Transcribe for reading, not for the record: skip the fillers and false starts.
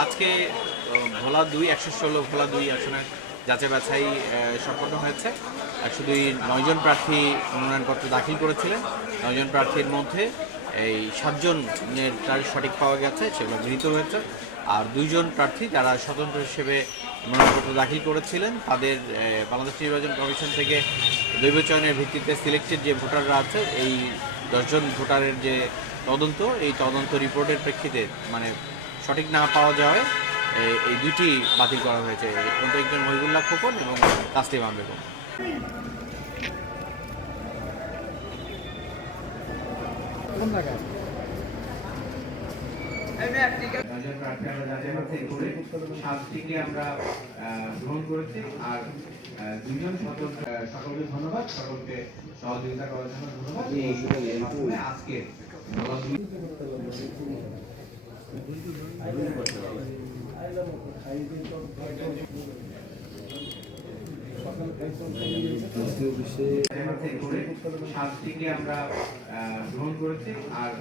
আজকে ভোলা 2 116 ভোলা 2 আসনের যাচাই বাছাই সম্পন্ন হয়েছে। 9জন প্রার্থী মনোনয়নপত্র দাখিল করেছিলেন। 9জন প্রার্থীর মধ্যে এই 7জনের তারিখ সঠিক পাওয়া গেছে, সেগুলো গৃহীত হয়েছে। আর 2জন প্রার্থী যারা স্বতন্ত্র হিসেবে মনোনয়নপত্র দাখিল করেছিলেন তাদের বাংলাদেশ নির্বাচন কমিশন থেকে দৈব চয়নের ভিত্তিতে সিলেক্টেড যে ভোটাররা আছে, এই 10জন ভোটারের যে এই তদন্ত রিপোর্টের প্রেক্ষিতে মানে সঠিক না পাওয়া যাওয়ায় এই দুইটি বাতিল করা হয়েছে। একজন মহিবুল্লাহ খোকন এবং তাসলিমা বেগম। আমরা গ্রহণ করেছি। আর 2জন সকলকে ধন্যবাদ, সকলকে সহযোগিতা করার জন্য ধন্যবাদ। আজকে আমরা গ্রহণ করেছি। আর